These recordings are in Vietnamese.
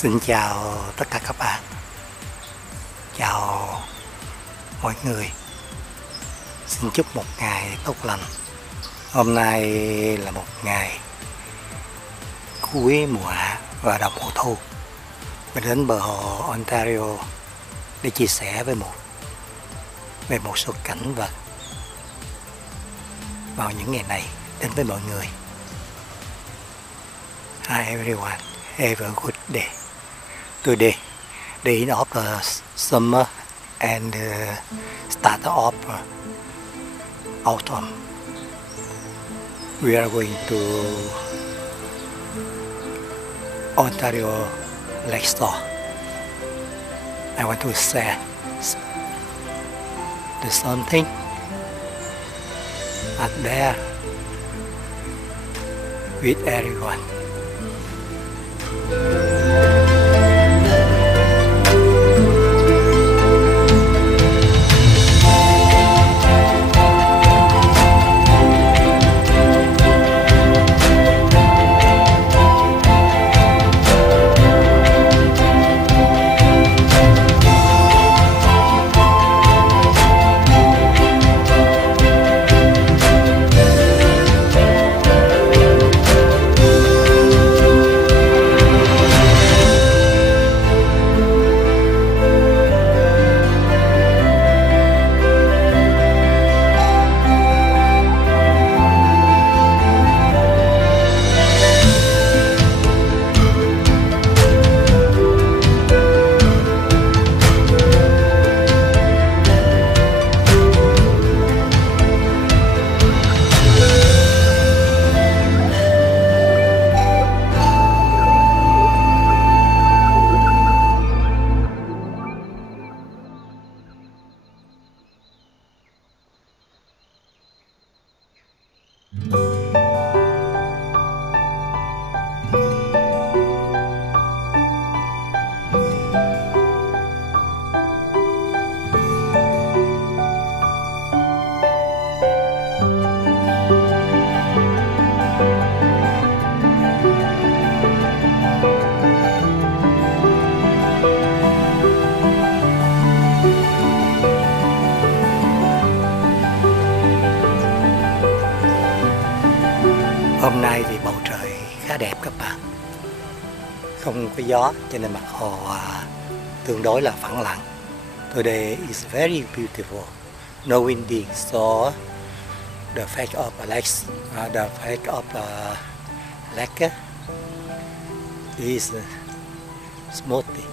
Xin chào tất cả các bạn. Chào mọi người. Xin chúc một ngày tốt lành. Hôm nay là một ngày cuối mùa hạ và đầu mùa thu. Mình đến bờ hồ Ontario để chia sẻ về một số cảnh vật vào những ngày này đến với mọi người. Hi everyone, have a good day. Today, the end of the summer and the start of autumn. We are going to Ontario Lake Shore. I want to share something out there with everyone. Hôm nay thì bầu trời khá đẹp các bạn. Không có gió cho nên mặt hồ tương đối là phẳng lặng. Today is very beautiful. No windy, so the face of the lake is smoothly.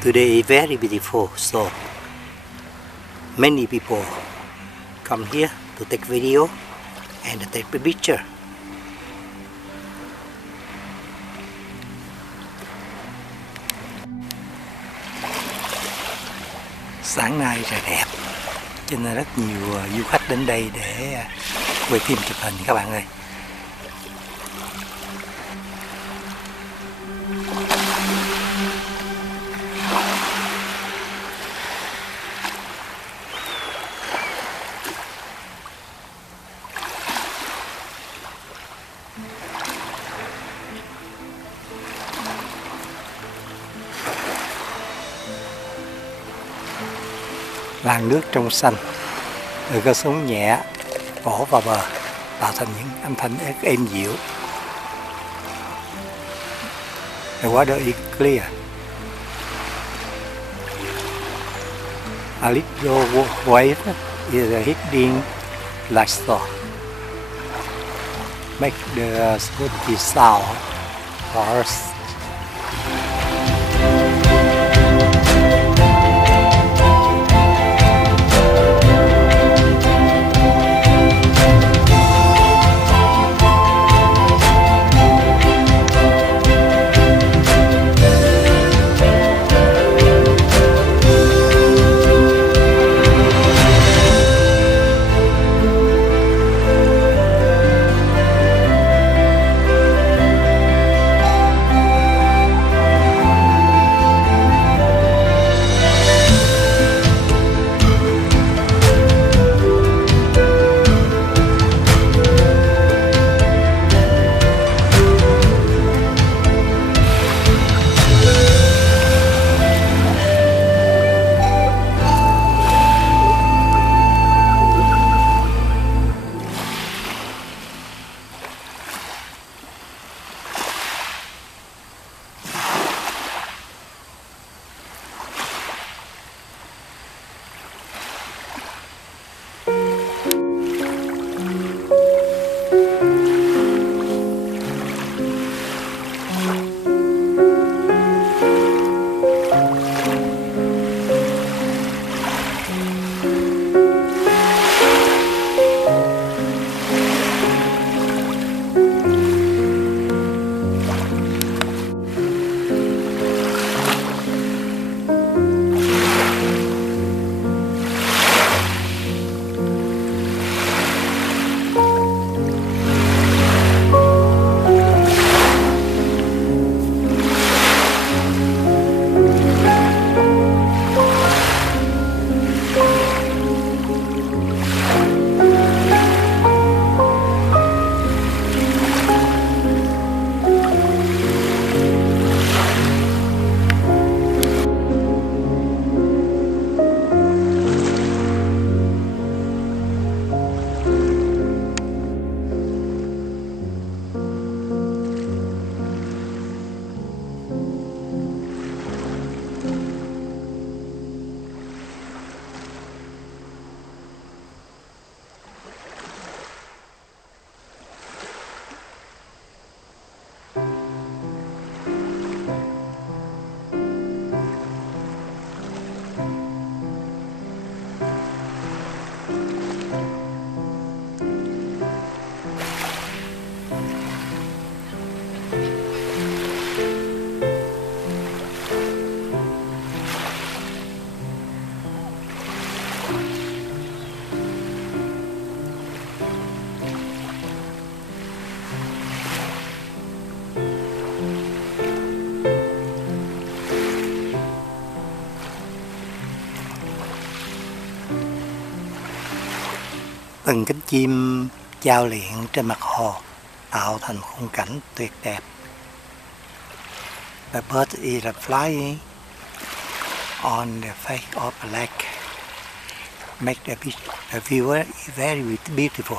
Today is very beautiful, so many people come here to take video and take a picture. Sáng nay trời đẹp, cho nên rất nhiều du khách đến đây để quay phim chụp hình các bạn ơi. Làn nước trong xanh, rồi có sóng nhẹ vỗ vào bờ, tạo thành những âm thanh êm dịu. The water is clear. A little wave is hitting like storm, make the spooky sound for us. Từng cánh chim chao liệng trên mặt hồ tạo thành khung cảnh tuyệt đẹp. The bird is flying on the face of a lake, make the view very beautiful.